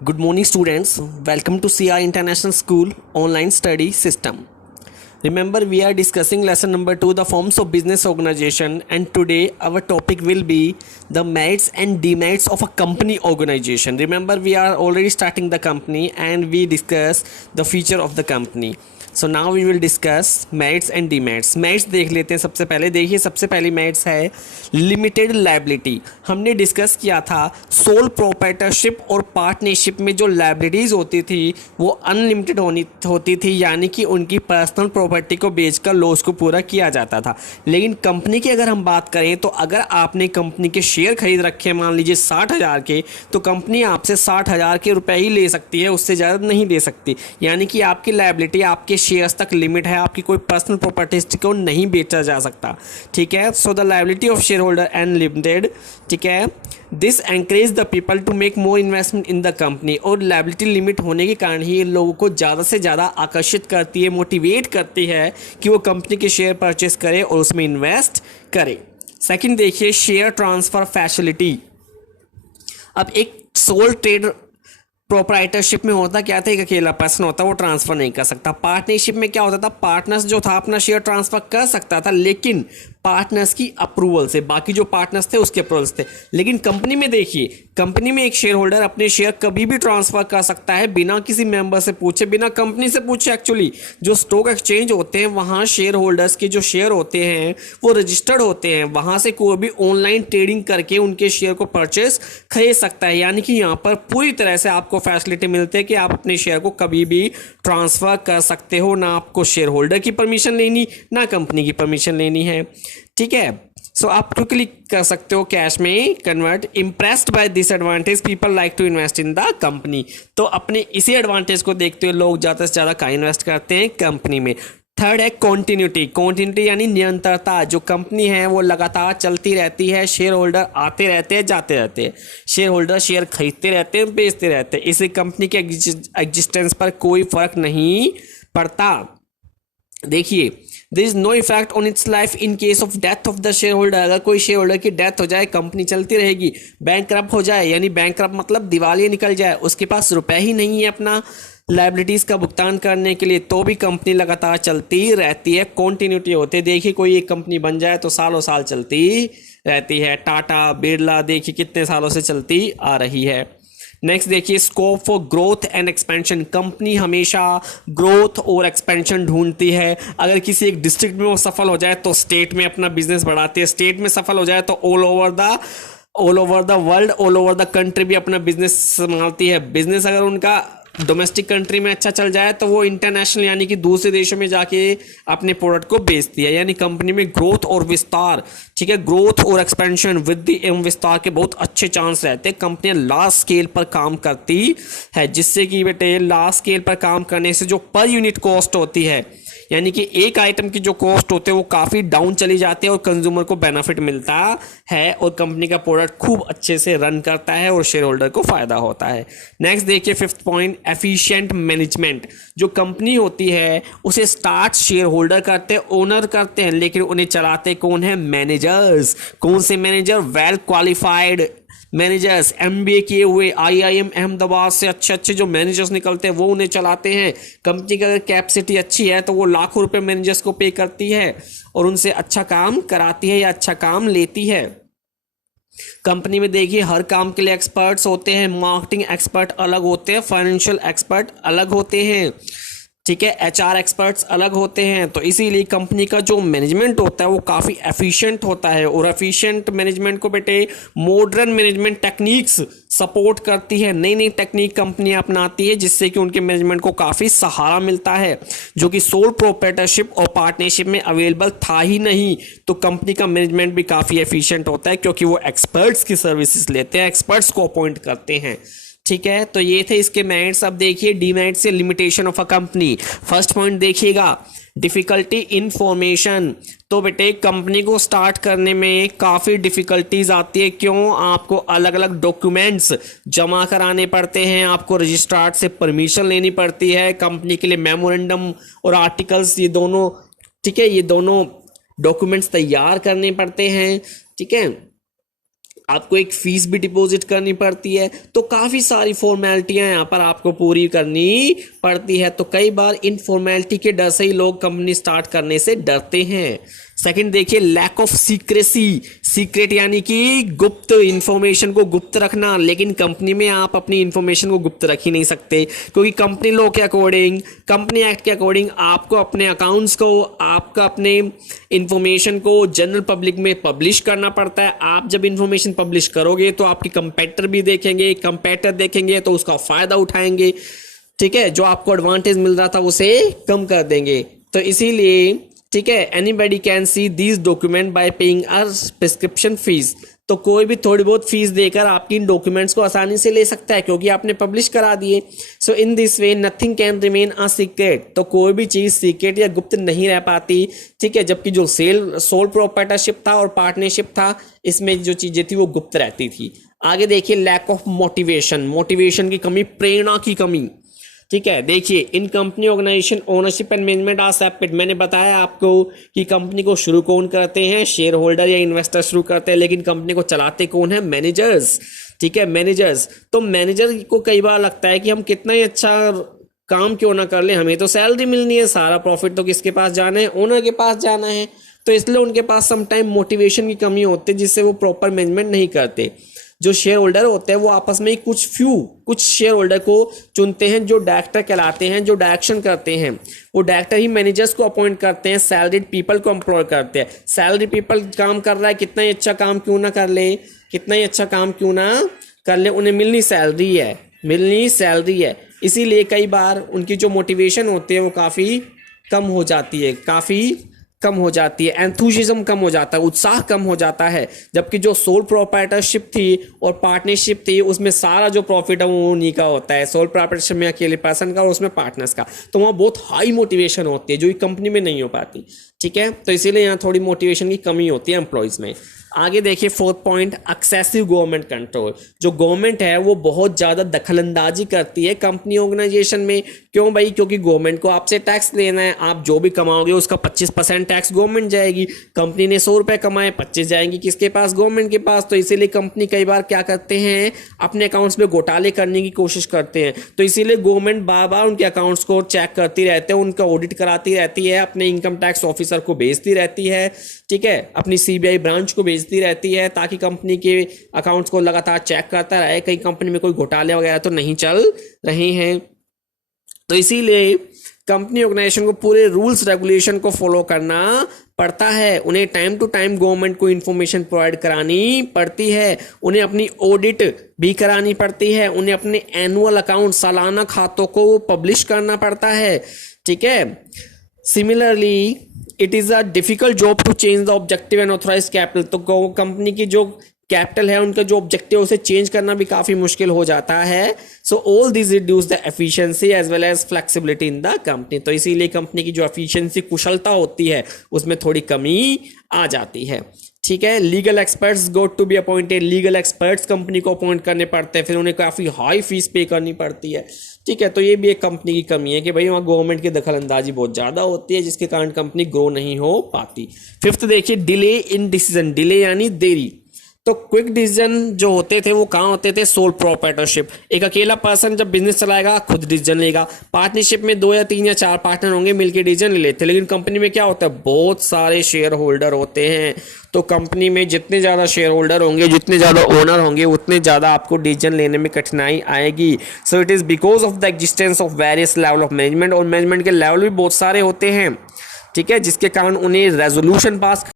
Good morning, students. Welcome to CR International School online study system. Remember, we are discussing lesson number 2, the forms of business organization, and today our topic will be the merits and demerits of a company organization. Remember, we are already starting the company and we discuss the feature of the company. So now we will discuss merits and demerits. Merits देख लेते हैं। सबसे पहले देखिए, सबसे पहली merits है limited liability. हमने डिस्कस किया था सोल प्रोप्राइटरशिप और पार्टनरशिप में जो लायबिलिटीज़ होती थी वो अनलिमिटेड होती थी, यानी कि उनकी पर्सनल प्रॉपर्टी को बेचकर लॉस को पूरा किया जाता था। लेकिन कंपनी की अगर हम बात करें तो अगर आपने कंपनी के शेयर खरीद रखे हैं मान लीजिए 60,000 के, तो कंपनी आपसे 60,000 के रुपए ही ले सकती है, उससे ज़्यादा नहीं दे सकती। यानी कि आपकी लायबिलिटी आपके शेयर्स तक लिमिट है, आपकी कोई पर्सनल प्रॉपर्टीज को नहीं बेचा जा सकता। ठीक है, so the liability of share holder and limited. ठीक है, this encourage the people to make more investment in the company. और लायबिलिटी लिमिट होने के कारण ही लोगों को ज़्यादा से ज़्यादा आकर्षित करती है, मोटिवेट करती है कि वो कंपनी के शेयर परचेस करे और उसमें इन्वेस्ट करे। सेकंड देखिए, शेयर ट्रांसफर फैसिलिटी। अब एक सोल ट्रेड प्रोप्राइटरशिप में होता क्या था, एक अकेला पर्सन होता, वो ट्रांसफर नहीं कर सकता। पार्टनरशिप में क्या होता था, पार्टनर्स जो था अपना शेयर ट्रांसफर कर सकता था, लेकिन पार्टनर्स की अप्रूवल से, बाकी जो पार्टनर्स थे उसके अप्रूवल्स थे। लेकिन कंपनी में देखिए, कंपनी में एक शेयर होल्डर अपने शेयर कभी भी ट्रांसफर कर सकता है बिना किसी मेंबर से पूछे, बिना कंपनी से पूछे। एक्चुअली जो स्टॉक एक्सचेंज होते हैं वहां शेयर होल्डर्स के जो शेयर होते हैं वो रजिस्टर्ड होते हैं, वहां से कोई भी ऑनलाइन ट्रेडिंग करके उनके शेयर को परचेस खरीद सकता है। यानी कि यहाँ पर पूरी तरह से आपको फैसिलिटी मिलती है कि आप अपने शेयर को कभी भी ट्रांसफर कर सकते हो, ना आपको शेयर होल्डर की परमिशन लेनी, ना कंपनी की परमिशन लेनी है। ठीक है, सो आप क्विकली कर सकते हो कैश में convert. Impressed by this advantage people like to invest in the company. तो अपने इसी एडवांटेज को देखते हुए लोग ज़्यादा से ज़्यादा का इन्वेस्ट करते हैं कंपनी में। थर्ड है कॉन्टिन्यूटी। कॉन्टिन्यूटी यानी निरंतरता। जो कंपनी है वो लगातार चलती रहती है, शेयर होल्डर आते रहते हैं, जाते रहते हैं, शेयर होल्डर शेयर खरीदते रहते हैं, बेचते रहते हैं। इसे कंपनी के एग्जिस्टेंस पर कोई फर्क नहीं पड़ता। देखिए, there is no effect on its life in case of death of the share holder. अगर कोई शेयर होल्डर की डेथ हो जाए, कंपनी चलती रहेगी। बैंकरप्ट हो जाए, यानी बैंकरप्ट मतलब दिवालिया निकल जाए, उसके पास रुपए ही नहीं है अपना लाइबिलिटीज़ का भुगतान करने के लिए, तो भी कंपनी लगातार चलती रहती है। कॉन्टिन्यूटी होती है। देखिए, कोई एक कंपनी बन जाए तो सालों साल चलती रहती है। टाटा, बिरला देखिए कितने सालों से चलती आ रही है। नेक्स्ट देखिए, scope for growth and expansion. Company हमेशा ग्रोथ और एक्सपेंशन ढूंढती है। अगर किसी एक डिस्ट्रिक्ट में वो सफल हो जाए तो स्टेट में अपना बिजनेस बढ़ाती है, स्टेट में सफल हो जाए तो all over the world, all over the country भी अपना बिजनेस संभालती है। बिजनेस अगर उनका डोमेस्टिक कंट्री में अच्छा चल जाए तो वो इंटरनेशनल यानी कि दूसरे देशों में जाके अपने प्रोडक्ट को बेचती है। यानी कंपनी में ग्रोथ और विस्तार, ठीक है, ग्रोथ और एक्सपेंशन, वृद्धि एवं विस्तार के बहुत अच्छे चांस रहते हैं। कंपनियां लार्ज स्केल पर काम करती है, जिससे कि बेटे लार्ज स्केल पर काम करने से जो पर यूनिट कॉस्ट होती है, यानी कि एक आइटम की जो कॉस्ट होते हैं वो काफ़ी डाउन चली जाती है और कंज्यूमर को बेनिफिट मिलता है और कंपनी का प्रोडक्ट खूब अच्छे से रन करता है और शेयर होल्डर को फ़ायदा होता है। नेक्स्ट देखिए, फिफ्थ पॉइंट, एफिशिएंट मैनेजमेंट। जो कंपनी होती है उसे स्टार्ट शेयर होल्डर करते हैं, ओनर करते हैं, लेकिन उन्हें चलाते कौन है, मैनेजर्स। कौन से manager, well qualified managers, MBA किए हुए, आईआईएम अहमदाबाद से अच्छे अच्छे जो मैनेजर्स निकलते हैं वो उन्हें चलाते हैं। कंपनी की अगर कैपेसिटी अच्छी है तो वो लाखों रुपए मैनेजर्स को पे करती है और उनसे अच्छा काम कराती है या अच्छा काम लेती है। कंपनी में देखिए, हर काम के लिए एक्सपर्ट्स होते हैं। मार्केटिंग एक्सपर्ट अलग होते हैं, फाइनेंशियल एक्सपर्ट अलग होते हैं, ठीक है, एचआर एक्सपर्ट्स अलग होते हैं। तो इसीलिए कंपनी का जो मैनेजमेंट होता है वो काफ़ी एफिशिएंट होता है और एफिशिएंट मैनेजमेंट को बेटे मॉडर्न मैनेजमेंट टेक्निक्स सपोर्ट करती है। नई नई टेक्निक कंपनी अपनाती है जिससे कि उनके मैनेजमेंट को काफ़ी सहारा मिलता है, जो कि सोल प्रोप्राइटरशिप और पार्टनरशिप में अवेलेबल था ही नहीं। तो कंपनी का मैनेजमेंट भी काफ़ी एफिशिएंट होता है क्योंकि वो एक्सपर्ट्स की सर्विसेज लेते हैं, एक्सपर्ट्स को अपॉइंट करते हैं। ठीक है, तो ये थे इसके मेरिट्स। अब देखिए डीमेरिट्स से limitation of a company. First point देखिएगा, डिफिकल्टी इन फॉर्मेशन। तो बेटे कंपनी को स्टार्ट करने में काफ़ी डिफिकल्टीज आती है। क्यों? आपको अलग अलग डॉक्यूमेंट्स जमा कराने पड़ते हैं, आपको रजिस्ट्रार से परमिशन लेनी पड़ती है, कंपनी के लिए मेमोरेंडम और आर्टिकल्स, ये दोनों, ठीक है, ये दोनों डॉक्यूमेंट्स तैयार करने पड़ते हैं। ठीक है, आपको एक फीस भी डिपॉजिट करनी पड़ती है। तो काफ़ी सारी फॉर्मेलिटियां यहाँ पर आपको पूरी करनी पड़ती है। तो कई बार इन फॉर्मेलिटी के डर से ही लोग कंपनी स्टार्ट करने से डरते हैं। सेकंड देखिए, लैक ऑफ सीक्रेसी। सीक्रेट यानी कि गुप्त इंफॉर्मेशन को गुप्त रखना, लेकिन कंपनी में आप अपनी इंफॉर्मेशन को गुप्त रख ही नहीं सकते, क्योंकि कंपनी लॉ के अकॉर्डिंग, कंपनी एक्ट के अकॉर्डिंग आपको अपने अकाउंट्स को, आपका अपने इंफॉर्मेशन को जनरल पब्लिक में पब्लिश करना पड़ता है। आप जब इंफॉर्मेशन पब्लिश करोगे तो आपके कंपेटिटर भी देखेंगे, कंपेटिटर देखेंगे तो उसका फायदा उठाएंगे, ठीक है, जो आपको एडवांटेज मिल रहा था उसे कम कर देंगे। तो इसीलिए, ठीक है, anybody can see these document bye paying a prescription fees. तो कोई भी थोड़ी बहुत फीस देकर आपकी इन डॉक्यूमेंट्स को आसानी से ले सकता है, क्योंकि आपने पब्लिश करा दिए। So in this way nothing can remain a secret. तो कोई भी चीज़ सीक्रेट या गुप्त नहीं रह पाती, ठीक है। जबकि जो सोल प्रोप्राइटरशिप था और पार्टनरशिप था, इसमें जो चीज़ें थी वो गुप्त रहती थी। आगे देखिए, लैक ऑफ मोटिवेशन। मोटिवेशन की कमी, प्रेरणा की कमी, ठीक है। देखिए, in company organisation ownership and management are separate. मैंने बताया आपको कि कंपनी को शुरू कौन करते हैं, शेयर होल्डर या इन्वेस्टर शुरू करते हैं, लेकिन कंपनी को चलाते कौन है, मैनेजर्स, ठीक है, मैनेजर्स। तो मैनेजर को कई बार लगता है कि हम कितना ही अच्छा काम क्यों ना कर ले, हमें तो सैलरी मिलनी है, सारा प्रॉफिट तो किसके पास जाना है, ओनर के पास जाना है। तो इसलिए उनके पास समटाइम मोटिवेशन की कमी होती है, जिससे वो प्रॉपर मैनेजमेंट नहीं करते। जो शेयर होल्डर होते हैं वो आपस में ही कुछ शेयर होल्डर को चुनते हैं, जो डायरेक्टर कहलाते हैं, जो डायरेक्शन करते हैं। वो डायरेक्टर ही मैनेजर्स को अपॉइंट करते हैं, सैलरीड पीपल को एम्प्लॉय करते हैं। सैलरी पीपल काम कर रहा है, कितना ही अच्छा काम क्यों ना कर ले, कितना ही अच्छा काम क्यों ना कर ले, उन्हें मिलनी सैलरी है। इसीलिए कई बार उनकी जो मोटिवेशन होती है वो काफ़ी कम हो जाती है, एंथुसिज्म कम हो जाता है, उत्साह कम हो जाता है। जबकि जो सोल प्रोप्राइटरशिप थी और पार्टनरशिप थी, उसमें सारा जो प्रॉफिट है वो उन्हीं का होता है। सोल प्रोप्राइटरशिप में अकेले पर्सन का और उसमें पार्टनर्स का, तो वहाँ बहुत हाई मोटिवेशन होती है, जो कंपनी में नहीं हो पाती, ठीक है। तो इसीलिए यहाँ थोड़ी मोटिवेशन की कमी होती है एम्प्लॉयज़ में। आगे देखिए, fourth point, excessive government control. जो गवर्नमेंट है वो बहुत ज़्यादा दखलंदाजी करती है कंपनी ऑर्गेनाइजेशन में। क्यों भाई? क्योंकि गवर्नमेंट को आपसे टैक्स लेना है, आप जो भी कमाओगे उसका 25% टैक्स गवर्नमेंट जाएगी। कंपनी ने 100 रुपये कमाए, 25 जाएंगी किसके पास? गवर्नमेंट के पास। तो इसीलिए कंपनी कई बार क्या करते हैं, अपने अकाउंट्स में घोटाले करने की कोशिश करते हैं। तो इसीलिए गवर्नमेंट बार बार उनके अकाउंट्स को चेक करती रहती है, उनका ऑडिट कराती रहती है, अपने इनकम टैक्स ऑफिसर को भेजती रहती है, ठीक है, अपनी सीबीआई ब्रांच को भेजती रहती है, ताकि कंपनी के अकाउंट्स को लगातार चेक करता रहे, कहीं कंपनी में कोई घोटाले वगैरह तो नहीं चल रहे हैं। तो इसीलिए कंपनी ऑर्गेनाइजेशन को पूरे रूल्स रेगुलेशन को फॉलो करना पड़ता है। उन्हें टाइम टू टाइम गवर्नमेंट को इंफॉर्मेशन प्रोवाइड करानी पड़ती है, उन्हें अपनी ऑडिट भी करानी पड़ती है, उन्हें अपने एनुअल अकाउंट, सालाना खातों को पब्लिश करना पड़ता है, ठीक है। Similarly it is a difficult job to change the objective and authorise capital. तो कंपनी की जो कैपिटल है, उनका जो ऑब्जेक्टिव, उसे चेंज करना भी काफ़ी मुश्किल हो जाता है। So all this reduce the efficiency as well as flexibility in the company. तो इसीलिए कंपनी की जो एफिशिएंसी, कुशलता होती है, उसमें थोड़ी कमी आ जाती है, ठीक है। Legal experts got to be appointed. Legal experts company को अपॉइंट करने पड़ते हैं, फिर उन्हें काफ़ी हाई फीस पे करनी पड़ती है, ठीक है। तो ये भी एक कंपनी की कमी है कि भाई वहाँ गवर्नमेंट की दखलंदाजी बहुत ज़्यादा होती है, जिसके कारण कंपनी ग्रो नहीं हो पाती। फिफ्थ देखिए, डिले इन डिसीजन। डिले यानी देरी। तो क्विक डिसीजन जो होते थे वो कहाँ होते थे? Sole proprietorship. एक अकेला पर्सन जब बिजनेस चलाएगा खुद डिसीजन लेगा। पार्टनरशिप में 2 या 3 या 4 पार्टनर होंगे, मिलकर डिसीजन ले लेते। लेकिन कंपनी में क्या होता है? बहुत सारे शेयर होल्डर होते हैं। तो कंपनी में जितने ज़्यादा शेयर होल्डर होंगे, जितने ज़्यादा ओनर होंगे, उतने ज़्यादा आपको डिसीजन लेने में कठिनाई आएगी। So it is because of the existence of various level of management. और मैनेजमेंट के लेवल भी बहुत सारे होते हैं, ठीक है, जिसके कारण उन्हें रेजोल्यूशन पास